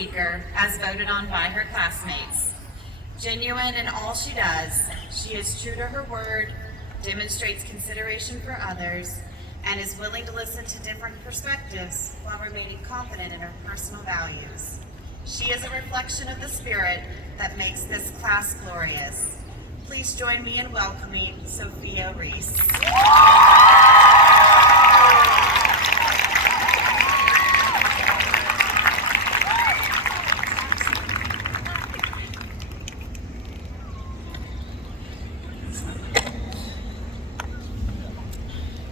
speaker as voted on by her classmates. Genuine in all she does, she is true to her word, demonstrates consideration for others, and is willing to listen to different perspectives while remaining confident in her personal values. She is a reflection of the spirit that makes this class glorious. Please join me in welcoming Sophia Reese.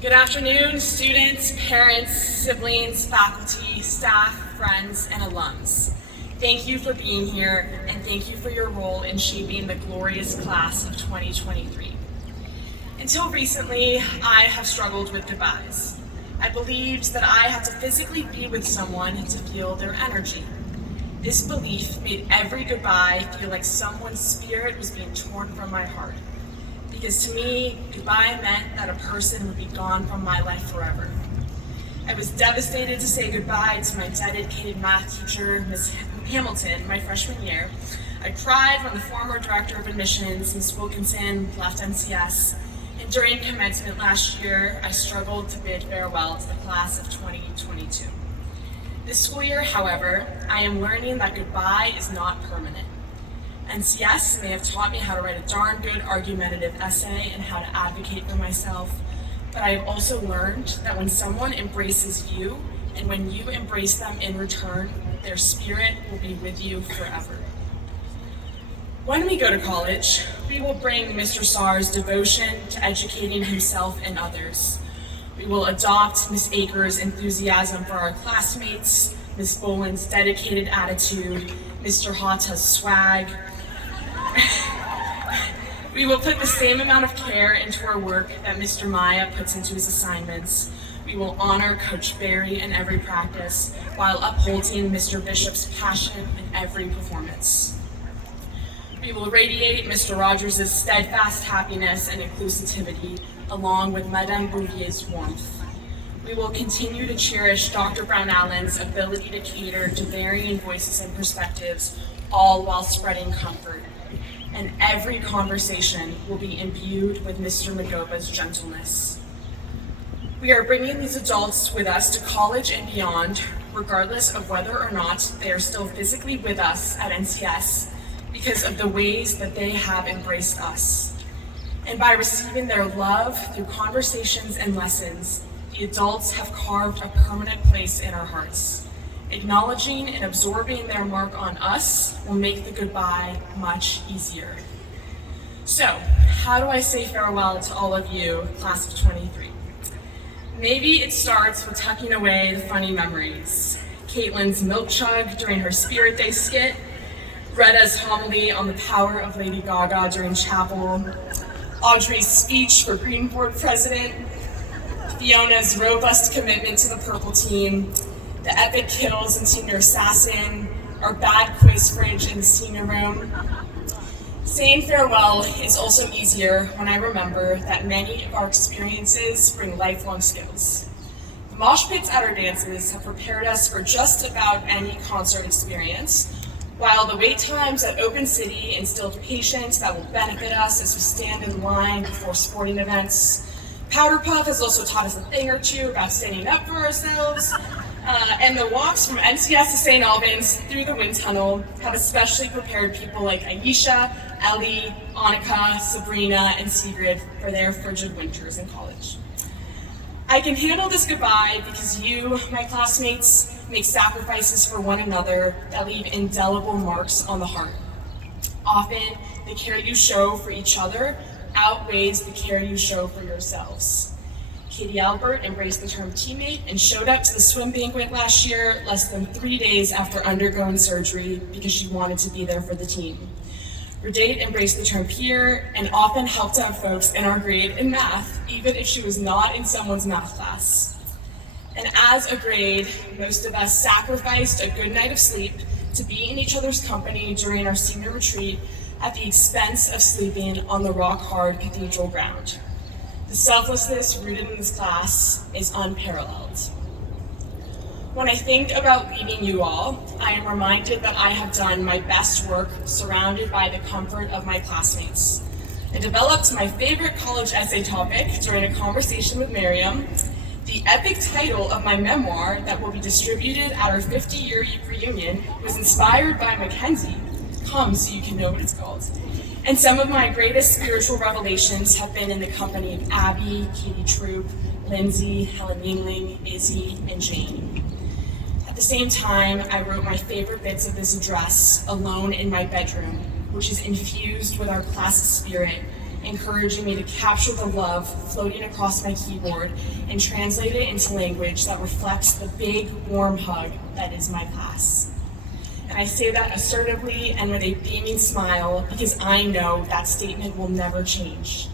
Good afternoon, students, parents, siblings, faculty, staff, friends, and alums. Thank you for being here, and thank you for your role in shaping the glorious class of 2023. Until recently, I have struggled with goodbyes. I believed that I had to physically be with someone to feel their energy. This belief made every goodbye feel like someone's spirit was being torn from my heart. Because to me, goodbye meant that a person would be gone from my life forever. I was devastated to say goodbye to my dedicated math teacher, Ms. Hamilton, my freshman year. I cried when the former director of admissions, Ms. Wilkinson, left NCS. And during commencement last year, I struggled to bid farewell to the class of 2022. This school year, however, I am learning that goodbye is not permanent. NCS may have taught me how to write a darn good argumentative essay and how to advocate for myself, but I have also learned that when someone embraces you and when you embrace them in return, their spirit will be with you forever. When we go to college, we will bring Mr. Sarr's devotion to educating himself and others. We will adopt Ms. Akers' enthusiasm for our classmates, Ms. Boland's dedicated attitude, Mr. Hata's swag. We will put the same amount of care into our work that Mr. Maya puts into his assignments. We will honor Coach Barry in every practice while upholding Mr. Bishop's passion in every performance. We will radiate Mr. Rogers' steadfast happiness and inclusivity along with Madame Bouvier's warmth. We will continue to cherish Dr. Brown Allen's ability to cater to varying voices and perspectives, all while spreading comfort. And every conversation will be imbued with Mr. Magoba's gentleness. We are bringing these adults with us to college and beyond, regardless of whether or not they are still physically with us at NCS, because of the ways that they have embraced us. And by receiving their love through conversations and lessons, the adults have carved a permanent place in our hearts. Acknowledging and absorbing their mark on us will make the goodbye much easier. So, how do I say farewell to all of you, class of 23? Maybe it starts with tucking away the funny memories. Caitlin's milk chug during her Spirit Day skit, Greta's homily on the power of Lady Gaga during chapel, Audrey's speech for Green Board president, Fiona's robust commitment to the purple team, the epic kills in Senior Assassin, our bad quiz fridge in the senior room. Saying farewell is also easier when I remember that many of our experiences bring lifelong skills. The mosh pits at our dances have prepared us for just about any concert experience, while the wait times at Open City instilled patience that will benefit us as we stand in line before sporting events. Powder Puff has also taught us a thing or two about standing up for ourselves, and the walks from NCS to St. Albans through the wind tunnel have especially prepared people like Aisha, Ellie, Annika, Sabrina, and Sigrid for their frigid winters in college. I can handle this goodbye because you, my classmates, make sacrifices for one another that leave indelible marks on the heart. Often, the care you show for each other outweighs the care you show for yourselves. Katie Albert embraced the term teammate and showed up to the swim banquet last year less than 3 days after undergoing surgery because she wanted to be there for the team. Rodate embraced the term peer and often helped out folks in our grade in math, even if she was not in someone's math class. And as a grade, most of us sacrificed a good night of sleep to be in each other's company during our senior retreat at the expense of sleeping on the rock-hard cathedral ground. The selflessness rooted in this class is unparalleled. When I think about leaving you all, I am reminded that I have done my best work surrounded by the comfort of my classmates. I developed my favorite college essay topic during a conversation with Miriam. The epic title of my memoir that will be distributed at our 50-year reunion was inspired by Mackenzie. Come so you can know what it's called. And some of my greatest spiritual revelations have been in the company of Abby, Katie Troop, Lindsay, Helen Yingling, Izzy, and Jane. At the same time, I wrote my favorite bits of this address alone in my bedroom, which is infused with our class spirit, encouraging me to capture the love floating across my keyboard and translate it into language that reflects the big, warm hug that is my class. And I say that assertively and with a beaming smile because I know that statement will never change.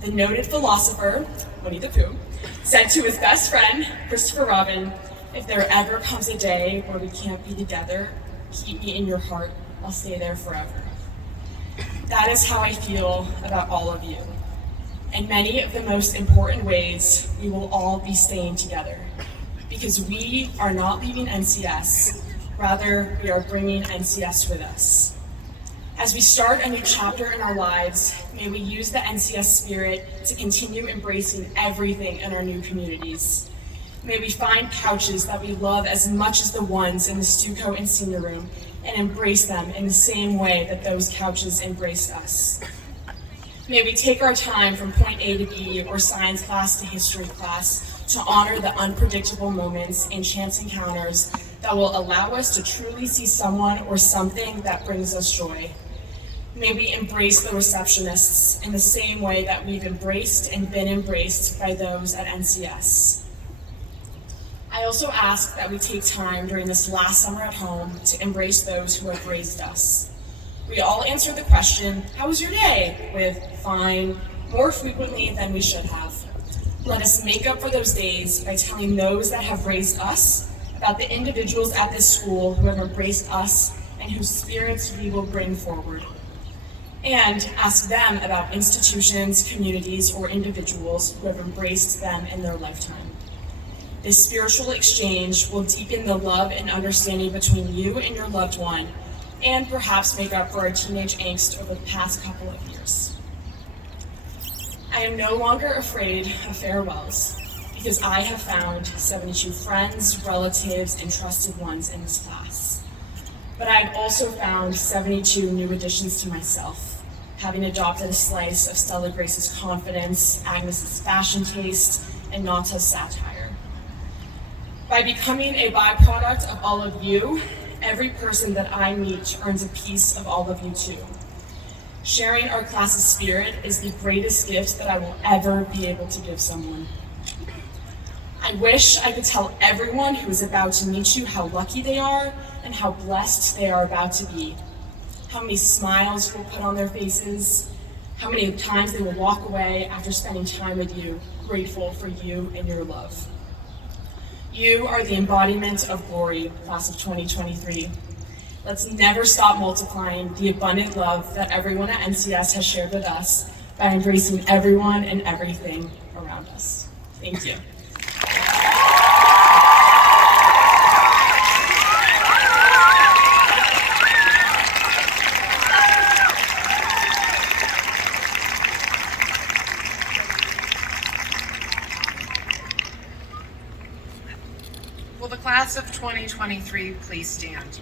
The noted philosopher, Winnie the Pooh, said to his best friend, Christopher Robin, "If there ever comes a day where we can't be together, keep me in your heart, I'll stay there forever." That is how I feel about all of you. In many of the most important ways, we will all be staying together because we are not leaving NCS, rather we are bringing NCS with us. As we start a new chapter in our lives, may we use the NCS spirit to continue embracing everything in our new communities. May we find couches that we love as much as the ones in the Stuco and Senior Room and embrace them in the same way that those couches embraced us. May we take our time from point A to B or science class to history class to honor the unpredictable moments and chance encounters that will allow us to truly see someone or something that brings us joy. May we embrace the receptionists in the same way that we've embraced and been embraced by those at NCS. I also ask that we take time during this last summer at home to embrace those who have raised us. We all answer the question, "How was your day?" with "fine," more frequently than we should have. Let us make up for those days by telling those that have raised us about the individuals at this school who have embraced us and whose spirits we will bring forward. And ask them about institutions, communities, or individuals who have embraced them in their lifetime. This spiritual exchange will deepen the love and understanding between you and your loved one, and perhaps make up for our teenage angst over the past couple of years. I am no longer afraid of farewells, because I have found 72 friends, relatives, and trusted ones in this class. But I have also found 72 new additions to myself, having adopted a slice of Stella Grace's confidence, Agnes's fashion taste, and Nata's satire. By becoming a byproduct of all of you, every person that I meet earns a piece of all of you too. Sharing our class's spirit is the greatest gift that I will ever be able to give someone. I wish I could tell everyone who is about to meet you how lucky they are and how blessed they are about to be. How many smiles will put on their faces, how many times they will walk away after spending time with you, grateful for you and your love. You are the embodiment of glory, class of 2023. Let's never stop multiplying the abundant love that everyone at NCS has shared with us by embracing everyone and everything around us. Thank you. Will the class of 2023 please stand?